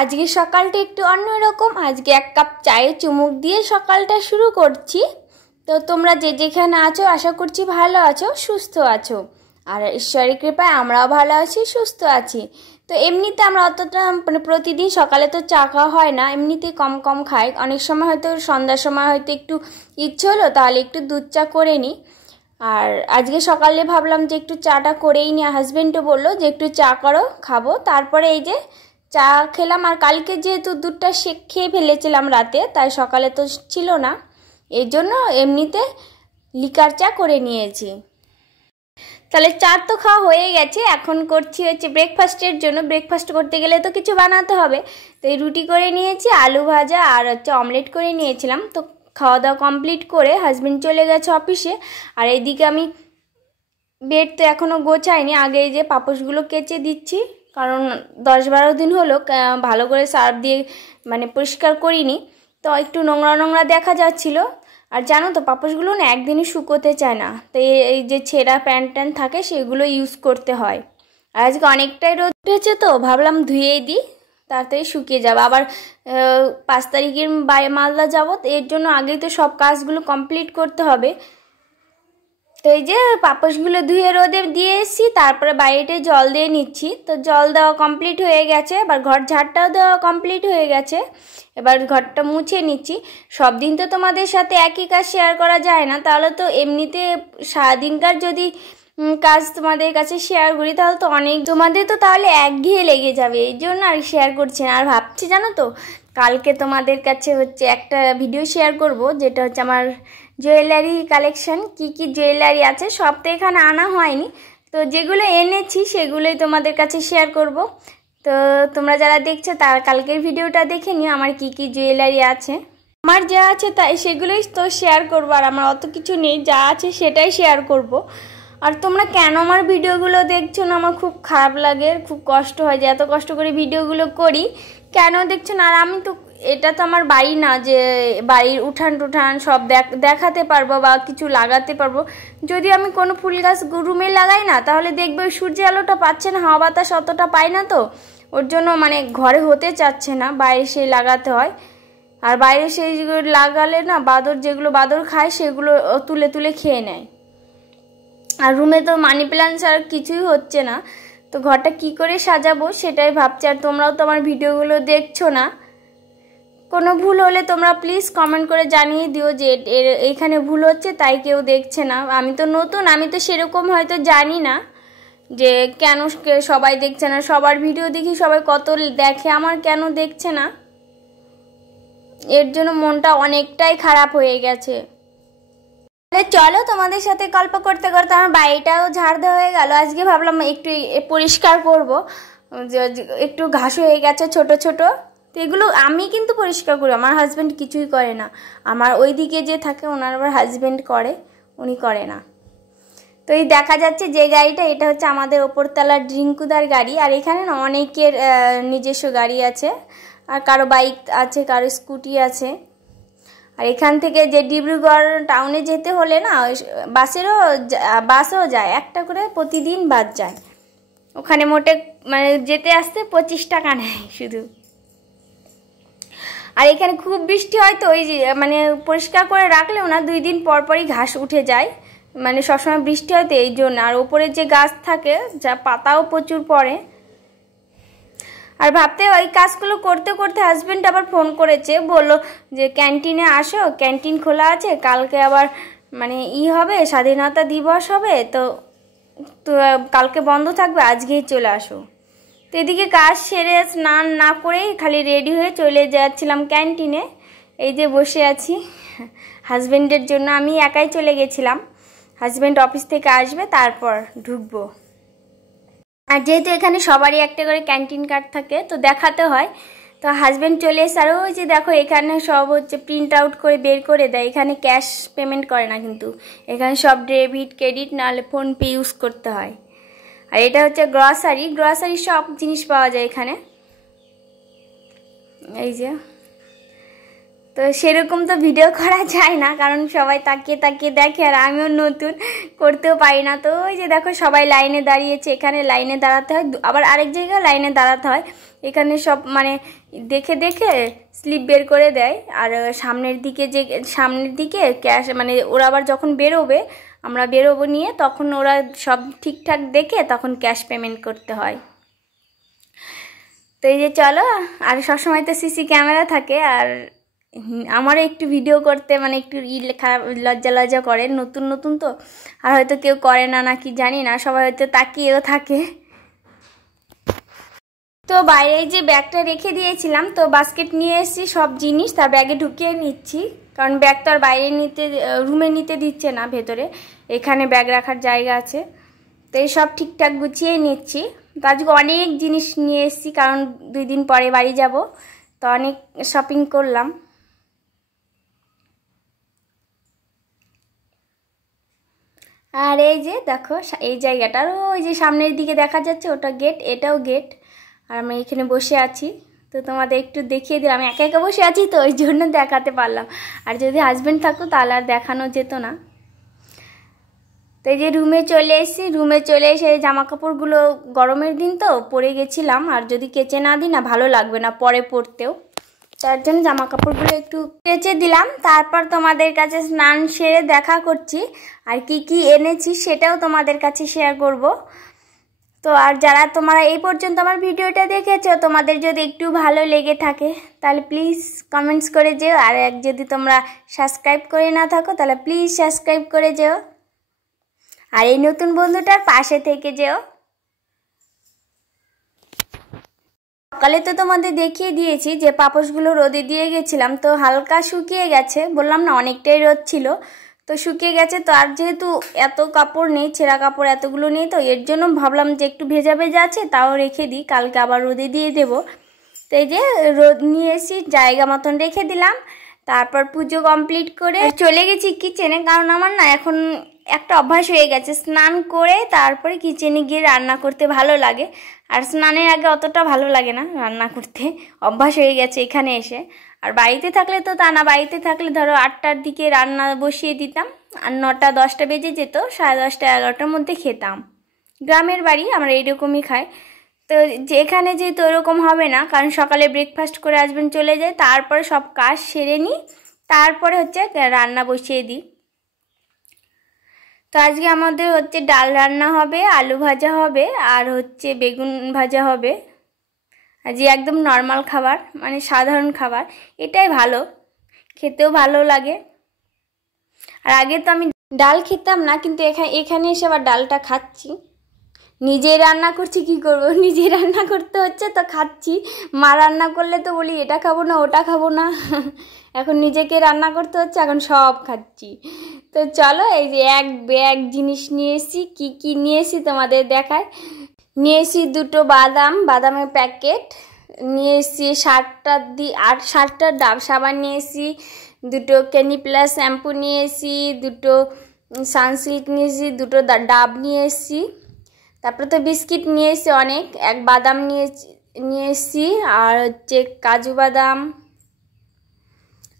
আজকে সকালটা একটু অন্যরকম। আজকে এক কাপ চায়ে চুমুক দিয়ে সকালটা শুরু করছি। তো তোমরা যে যেখানে আছো আশা করছি ভালো আছো, সুস্থ আছো। আর ঈশ্বরের কৃপায় আমরাও ভালো আছি, সুস্থ আছি। তো এমনিতে আমরা অতটা প্রতিদিন সকালে তো চা খাওয়া হয় না, এমনিতে কম কম খাই। অনেক সময় হয়তো সন্ধ্যার সময় হয়তো একটু ইচ্ছে হলো তাহলে একটু দুধ চা করে নিই। আর আজকে সকালে ভাবলাম যে একটু চাটা করেই নিই। হাজব্যান্ডও বললো যে একটু চা করো, খাবো। তারপরে এই যে চা খেলাম। আর কালকে যেহেতু দুধটা খেয়ে ফেলেছিলাম রাতে, তাই সকালে তো ছিল না, এর জন্য এমনিতে লিকার চা করে নিয়েছি। তাহলে চা তো খাওয়া হয়ে গেছে, এখন করছি হচ্ছে ব্রেকফাস্টের জন্য। ব্রেকফাস্ট করতে গেলে তো কিছু বানাতে হবে। তো এই রুটি করে নিয়েছি, আলু ভাজা আর হচ্ছে অমলেট করে নিয়েছিলাম। তো খাওয়া দাওয়া কমপ্লিট করে হাজব্যান্ড চলে গেছে অফিসে। আর এইদিকে আমি বেড তো এখনও গোছাইনি, আগে এই যে পাপোশগুলো কেচে দিচ্ছি, কারণ 10-12 দিন হলো ভালো করে সার্ফ দিয়ে পরিষ্কার করিনি, তো একটু নোংরা নোংরা দেখা যাচ্ছিলো। আর জানো তো পাপোশগুলো না একদিনই শুকোতে চায় না, তো এই যে ছেঁড়া প্যান্ট ট্যান্ট থাকে সেগুলো ইউজ করতে হয়। আর আজকে অনেকটাই রোদ উঠেছে, তো ভাবলাম ধুয়েই দিই, তাড়াতাড়ি শুকিয়ে যাবে। আবার 5 তারিখের মালদা যাবো, তো এর জন্য আগেই তো সব কাজগুলো কমপ্লিট করতে হবে। তো এই যে পাপোশগুলো ধুয়ে রোদে দিয়ে এসেছি, তারপরে বাইরে জল দিয়ে নিচ্ছি। তো জল দেওয়া কমপ্লিট হয়ে গেছে, এবার ঘর ঝাড়টাও দেওয়া কমপ্লিট হয়ে গেছে। এবার ঘরটা মুছে নিচ্ছি। সব দিন তো তোমাদের সাথে একই কাজ শেয়ার করা যায় না, তাহলে তো এমনিতে সারাদিনকার যদি কাজ তোমাদের কাছে শেয়ার করি তাহলে তো তোমাদের তো তাহলে একঘেয়ে লেগে যাবে, এই জন্য আর শেয়ার করছি না। আর ভাবছি জানো তো, কালকে তোমাদের কাছে হচ্ছে একটা ভিডিও শেয়ার করব, যেটা হচ্ছে আমার জুয়েলারি কালেকশন। কি কি জুয়েলারি আছে সব তো এখানে আনা হয়নি, তো যেগুলো এনেছি সেগুলোই তোমাদের কাছে শেয়ার করব। তো তোমরা যারা দেখছো তার কালকের ভিডিওটা দেখে নিও আমার কি কি জুয়েলারি আছে। আমার যা আছে তাই সেগুলোই তো শেয়ার করবো, আর আমার অত কিছু নেই, যা আছে সেটাই শেয়ার করব। আর তোমরা কেন আমার ভিডিওগুলো দেখছো না, আমার খুব খারাপ লাগে, খুব কষ্ট হয় যে এত কষ্ট করে ভিডিওগুলো করি, কেন দেখছো না। আর আমি তো এটা তো আমার বাড়ি না যে বাড়ির উঠান টুঠান সব দেখাতে পারবো বা কিছু লাগাতে পারবো। যদি আমি কোনো ফুল গাছ রুমে লাগাই না, তাহলে দেখবে ওই সূর্যের আলোটা পাচ্ছে না, হাওয়া বাতাস অতটা পাই না, তো ওর জন্য ঘরে হতে চাচ্ছে না, বাইরে সেই লাগাতে হয়। আর বাইরে সেই লাগালে না যেগুলো বাদর খায় সেগুলো তুলে তুলে খেয়ে নেয়। আর রুমে তো মানি প্ল্যান্ট ছাড়া কিছুই হচ্ছে না, তো ঘরটা কি করে সাজাবো সেটাই ভাবছি। আর তোমরাও তো আমার ভিডিওগুলো দেখছো না, কোনো ভুল হলে তোমরা প্লিজ কমেন্ট করে জানিয়ে দিও যে এইখানে ভুল হচ্ছে তাই কেউ দেখছে না। আমি তো নতুন, আমি তো সেরকম হয়তো জানি না যে কেন সবাই দেখছে না। সবার ভিডিও দেখি সবাই কত দেখে, আমার কেন দেখছে না, এর জন্য মনটা অনেকটাই খারাপ হয়ে গেছে। চলো তোমাদের সাথে গল্প করতে করতে আমার বাড়িটাও ঝাড় দেওয়া হয়ে গেল। আজকে ভাবলাম একটু পরিষ্কার করব, একটু ঘাস হয়ে গেছে ছোট ছোট, তো এগুলো আমি কিন্তু পরিষ্কার করি, আমার হাজব্যান্ড কিছুই করে না। আমার ওইদিকে যে থাকে ওনার আবার হাজব্যান্ড করে, উনি করে না। তো এই দেখা যাচ্ছে যে গাড়িটা, এটা হচ্ছে আমাদের ওপরতলার ড্রিঙ্কুদার গাড়ি। আর এখানে না অনেকের নিজস্ব গাড়ি আছে, আর কারো বাইক আছে, কারো স্কুটি আছে। আর এখান থেকে যে ডিব্রুগড় টাউনে যেতে হলে না বাসও যায়, একটা করে প্রতিদিন বাস যায়। ওখানে মোটে যেতে আসতে 25 টাকা নেয় শুধু। আর এখানে খুব বৃষ্টি হয়, তো ওই পরিষ্কার করে রাখলেও না 2 দিন পর পরই ঘাস উঠে যায়, সবসময় বৃষ্টি হয় তো এই জন্য। আর ওপরে যে গাছ থাকে যা পাতাও প্রচুর পড়ে। আর ভাবতে ওই কাজগুলো করতে করতে হাজব্যান্ড আবার ফোন করেছে, বললো যে ক্যান্টিনে আসো, ক্যান্টিন খোলা আছে, কালকে আবার হবে, স্বাধীনতা দিবস হবে, তো কালকে বন্ধ থাকবে, আজকেই চলে আসো। তো এদিকে কাজ সেরে স্নান না করেই খালি রেডি হয়ে চলে যাচ্ছিলাম ক্যান্টিনে। এই যে বসে আছি হাজব্যান্ডের জন্য, আমি একাই চলে গেছিলাম, হাজব্যান্ড অফিস থেকে আসবে তারপর ঢুকবো। আর যেহেতু এখানে সবারই একটা করে ক্যান্টিন কার্ড থাকে, তো দেখাতে হয়। তো হাজব্যান্ড চলে এসে, আর ওই যে দেখো এখানে সব হচ্ছে প্রিন্ট আউট করে বের করে দেয়, এখানে ক্যাশ পেমেন্ট করে না, কিন্তু এখানে সব ডেবিট ক্রেডিট নাহলে ফোনপে ইউজ করতে হয়। আর এটা হচ্ছে গ্রসারি সব জিনিস পাওয়া যায় এখানে, এই যে। তো তো সেরকম তো ভিডিও করা যায় না, কারণ সবাই তাকিয়ে তাকিয়ে দেখে, আর আমিও নতুন, করতেও পারি না। তো ওই যে দেখো সবাই লাইনে দাঁড়িয়েছে, এখানে লাইনে দাঁড়াতে হয়, আবার আরেক জায়গায় লাইনে দাঁড়াতে হয়। এখানে সব মানে দেখে দেখে স্লিপ বের করে দেয়। আর সামনের দিকে ক্যাশ মানে ওরা আবার যখন বেরোবে, আমরা বেরোবো নিয়ে, তখন ওরা সব ঠিকঠাক দেখে তখন ক্যাশ পেমেন্ট করতে হয়। তো এই যে চলো, আর সবসময় তো সিসি ক্যামেরা থাকে, আর আমারও একটু ভিডিও করতে মানে একটু খারাপ লজ্জা করে, নতুন নতুন তো, আর হয়তো কেউ করে না নাকি জানি না, সবাই হয়তো তাকিয়েও থাকে। তো বাইরে যে ব্যাগটা রেখে দিয়েছিলাম, তো বাস্কেট নিয়ে এসেছি, সব জিনিস তার ব্যাগে ঢুকিয়ে নিচ্ছি, কারণ ব্যাগ তো আর বাইরে রুমে নিতে দিচ্ছে না, ভেতরে এখানে ব্যাগ রাখার জায়গা আছে। তো এই সব ঠিকঠাক গুছিয়ে নিচ্ছি। তো আজকে অনেক জিনিস নিয়ে এসেছি, কারণ 2 দিন পরে বাড়ি যাব, তো অনেক শপিং করলাম। আর এই যে দেখো এই জায়গাটা, ওই যে সামনের দিকে দেখা যাচ্ছে ওটা গেট, এটাও গেট, আর আমি এখানে বসে আছি। তো তোমাদের একটু দেখিয়ে দিলাম, আমি একা একা বসে আছি তো ওই জন্য দেখাতে পারলাম, আর যদি হাজব্যান্ড থাকতো তাহলে আর দেখানো যেত না। তো এই যে রুমে চলে এসেছি, রুমে চলে এসে জামা কাপড়গুলো গরমের দিন তো পরে গেছিলাম, আর যদি কেচে না দিই না ভালো লাগবে না পরে পরতেও, তার জন্য জামা কাপড়গুলো একটু কেচে দিলাম। তারপর তোমাদের কাছে স্নান সেরে দেখা করছি, আর কি কি এনেছি সেটাও তোমাদের কাছে শেয়ার করব। তো আর যারা তোমরা এই পর্যন্ত আমার ভিডিওটা দেখেছো, তোমাদের যদি একটু ভালো লেগে থাকে তাহলে প্লিজ কমেন্টস করে যেও, আর যদি তোমরা সাবস্ক্রাইব করে না থাকো তাহলে প্লিজ সাবস্ক্রাইব করে যেও, আর এই নতুন বন্ধুটার পাশে থেকে যেও। সকালে তো তোমাদের দেখিয়ে দিয়েছি যে পাপোশগুলো রোদে দিয়ে গেছিলাম, তো হালকা শুকিয়ে গেছে, বললাম না অনেকটাই রোদ ছিল, তো শুকিয়ে গেছে। তো আর যেহেতু এত কাপড় নেই, ছেঁড়া কাপড় এতগুলো নেই, তো এর জন্য ভাবলাম যে একটু ভেজা ভেজা আছে, তাও রেখে দিই, কালকে আবার রোদে দিয়ে দেব। তো এই যে রোদ নিয়ে এসে জায়গা মতন রেখে দিলাম। তারপর পুজো কমপ্লিট করে চলে গেছি কিচেনে, কারণ আমার না এখন একটা অভ্যাস হয়ে গেছে, স্নান করে তারপরে কিচেনে গিয়ে রান্না করতে ভালো লাগে, আর স্নানের আগে অতটা ভালো লাগে না রান্না করতে, অভ্যাস হয়ে গেছে এখানে এসে। আর বাড়িতে থাকলে তো তা না, বাড়িতে থাকলে ধরো 8টার দিকে রান্না বসিয়ে দিতাম, আর 9টা 10টা বেজে যেত, 10:30 11টার মধ্যে খেতাম। গ্রামের বাড়ি আমরা এইরকমই খাই। তো যেখানে যেহেতু ওরকম হবে না, কারণ সকালে ব্রেকফাস্ট করে হাজবেন্ড চলে যায়, তারপরে সব কাজ সেরে নিই, তারপরে হচ্ছে রান্না বসিয়ে দিই। তো আজকে আমাদের হচ্ছে ডাল রান্না হবে, আলু ভাজা হবে, আর হচ্ছে বেগুন ভাজা হবে। আজকে একদম নর্মাল খাবার, মানে সাধারণ খাবার, এটাই ভালো, খেতেও ভালো লাগে। আর আগে তো আমি ডাল খেতাম না, কিন্তু এখানে এসে আবার ডালটা খাচ্ছি। নিজেই রান্না করছি, কি করব, নিজেই রান্না করতে হচ্ছে তো খাচ্ছি। মা রান্না করলে তো বলি এটা খাবো না ওটা খাবো না, এখন নিজেকে রান্না করতে হচ্ছে, এখন সব খাচ্ছি। তো চলো, এই যে এক ব্যাগ জিনিস নিয়ে এসেছি, কী নিয়ে এসেছি তোমাদের দেখায়। নিয়ে এসেছি 2টো বাদামের প্যাকেট, নিয়ে এসেছি 60টা ডাব সাবান নিয়ে এসেছি, 2টো ক্লিনিক প্লাস শ্যাম্পু নিয়ে এসেছি, 2টো সানসিল্ক নিয়ে এসেছি, 2টো ডাব নিয়ে এসেছি। তারপরে তো বিস্কিট নিয়ে এসেছি অনেক, এক বাদাম নিয়ে এসেছি, আর হচ্ছে কাজু বাদাম,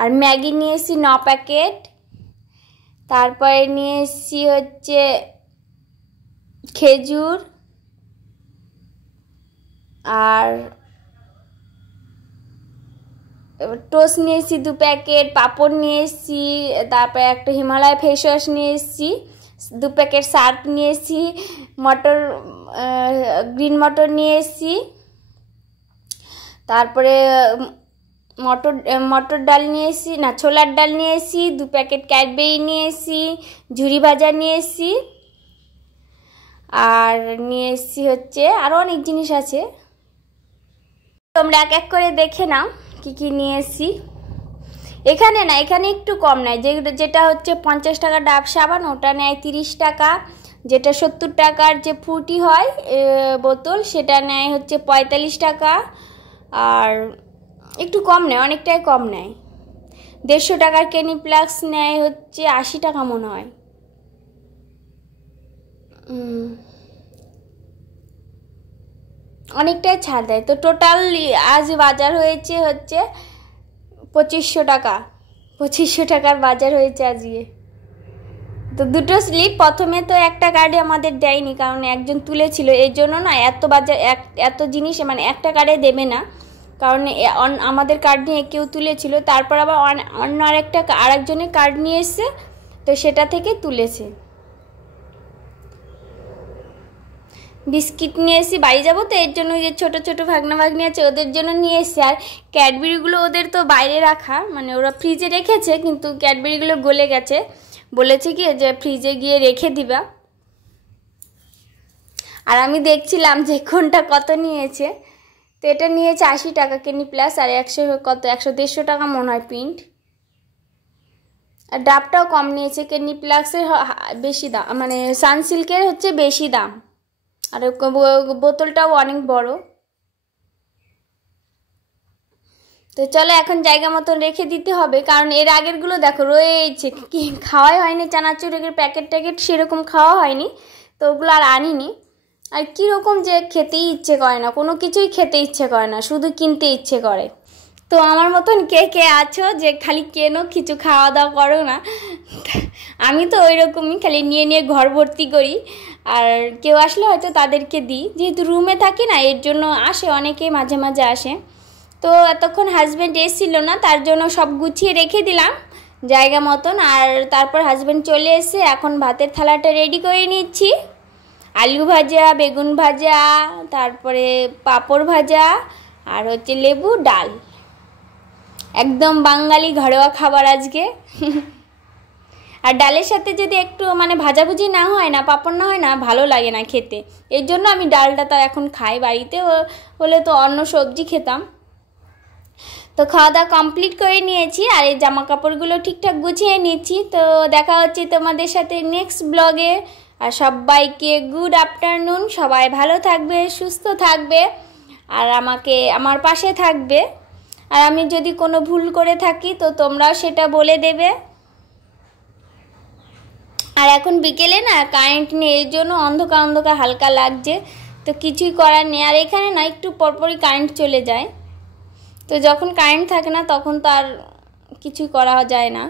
আর ম্যাগি নিয়ে এসেছি 9 প্যাকেট। তারপরে নিয়ে এসেছি হচ্ছে খেজুর, আর টোস্ট নিয়ে এসেছি 2 প্যাকেট, পাঁপড় নিয়ে এসেছি, তারপরে একটা হিমালয় ফেস ওয়াশ নিয়ে এসেছি, 2 প্যাকেট সার্ফ নিয়ে এসেছি, গ্রিন মটর নিয়ে এসেছি, তারপরে মটর ডাল নিয়ে এসেছি, না ছোলার ডাল নিয়ে এসেছি, 2 প্যাকেট ক্যাডবেরি নিয়ে এসেছি, ঝুরি ভাজা নিয়ে এসেছি, আর নিয়ে এসেছি হচ্ছে আরও অনেক জিনিস আছে, তোমরা এক এক করে দেখে নাও কি কি নিয়ে এসেছি। এখানে না, এখানে একটু কম নেয়, যেটা হচ্ছে 50 টাকা ডাব সাবান ওটা নেয় 30 টাকা, যেটা 70 টাকার যে ফ্রুটি হয় বোতল সেটা নেয় হচ্ছে 45 টাকা, আর একটু কম নেয়, অনেকটাই কম নেয়। 150 টাকার ক্লিনিক প্লাস নেয় হচ্ছে 80 টাকা মনে হয়। অনেকটাই ছাড় দেয়। তো টোটাল আজ বাজার হয়েছে হচ্ছে 2500 টাকা, 2500 টাকার বাজার হয়েছে আজকে। তো দুটো স্লিপ, প্রথমে তো একটা কার্ডে আমাদের দেয়নি, কারণ একজন তুলেছিল, এর জন্য না এত বাজার এত জিনিস মানে একটা কার্ডে দেবে না, কারণ আমাদের কার্ড নিয়ে কেউ তুলেছিল, তারপর আবার অন্য আরেকজনের কার্ড নিয়ে এসছে, তো সেটা থেকে তুলেছে। বিস্কিট নিয়ে এসেছি, বাড়ি যাবো তো এর জন্য, ওই যে ছোটো ছোটো ভাগনা ভাগ্নি আছে ওদের জন্য নিয়ে এসেছি। আর ক্যাডবেরিগুলো ওদের তো বাইরে রাখা, মানে ওরা ফ্রিজে রেখেছে, কিন্তু ক্যাডবেরিগুলো গলে গেছে, বলেছে কি যে ফ্রিজে গিয়ে রেখে দিবা। আর আমি দেখছিলাম যে কোনটা কত নিয়েছে, তো এটা নিয়েছে 80 টাকা কেনি প্লাস, আর 100 টাকা মনে হয় প্রিন্ট। আর ডাবটাও কম নিয়েছে, কেনি প্লাসের বেশি দাম, মানে সানসিল্কের হচ্ছে বেশি দাম, আর বোতলটাও অনেক বড়। তো চলো এখন জায়গা মতন রেখে দিতে হবে, কারণ এর আগেরগুলো দেখো রয়েছে, কি খাওয়াই হয়নি, চানাচুরের প্যাকেট সেরকম খাওয়া হয়নি, তো ওগুলো আর আনিনি। আর কীরকম যে খেতেই ইচ্ছে করে না, কোনো কিছুই খেতে ইচ্ছে করে না, শুধু কিনতে ইচ্ছে করে। তো আমার মতন কে কে আছো যে খালি কেনো, কিছু খাওয়া দাওয়া করো না? আমি তো ওই রকমই, খালি নিয়ে নিয়ে ঘর ভর্তি করি, আর কেউ আসলে হয়তো তাদেরকে দিই, যেহেতু রুমে থাকি না, এর জন্য আসে অনেকেই, মাঝে মাঝে আসে। তো এতক্ষণ হাজব্যান্ড এসেছিল না, তার জন্য সব গুছিয়ে রেখে দিলাম জায়গা মতন। আর তারপর হাজব্যান্ড চলে এসে এখন ভাতের থালাটা রেডি করে নিচ্ছি, আলু ভাজা, বেগুন ভাজা, তারপরে পাঁপড় ভাজা, আর হচ্ছে লেবু, ডাল, একদম বাঙালি ঘরোয়া খাবার আজকে। আর ডালের সাথে যদি একটু মানে ভাজাভুজি না হয় না, পাঁপড় না হয় না, ভালো লাগে না খেতে, এর জন্য আমি ডালটা তো এখন খাই, বাড়িতে হলে তো অন্য সবজি খেতাম। তো খাওয়া দাওয়া কমপ্লিট করে নিয়েছি, আর এই জামা কাপড়গুলো ঠিকঠাক গুছিয়ে নিচ্ছি। তো দেখা হচ্ছে তোমাদের সাথে নেক্সট ব্লগে, আর সবাইকে গুড আফটারনুন, সবাই ভালো থাকবে, সুস্থ থাকবে, আর আমার পাশে থাকবে। আর আমি যদি কোনো ভুল করে থাকি তো তোমরাও সেটা বলে দেবে। আর এখন বিকেলে না কারেন্ট নেই, এর জন্য অন্ধকার অন্ধকার হালকা লাগছে, তো কিছুই করার নেই। আর এখানে না একটু পরপরই কারেন্ট চলে যায়, তো যখন কারেন্ট থাকে না তখন তো আর কিছুই করা যায় না।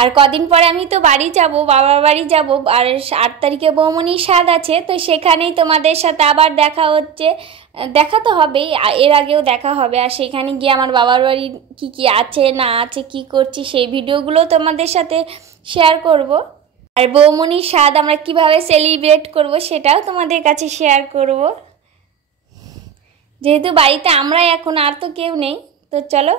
আর কদিন পরে আমি তো বাড়ি যাব, বাবার বাড়ি যাব, আর 8 তারিখে বৌমনির স্বাদ আছে, তো সেখানেই তোমাদের সাথে আবার দেখা হচ্ছে, দেখা তো হবেই, এর আগেও দেখা হবে। আর সেখানে গিয়ে আমার বাবার বাড়ি কি কি আছে না আছে, কি করছি, সেই ভিডিওগুলো তোমাদের সাথে শেয়ার করব। আর বৌমনির স্বাদ আমরা কিভাবে সেলিব্রেট করব সেটাও তোমাদের কাছে শেয়ার করব, যেহেতু বাড়িতে আমরাই এখন, আর তো কেউ নেই। তো চলো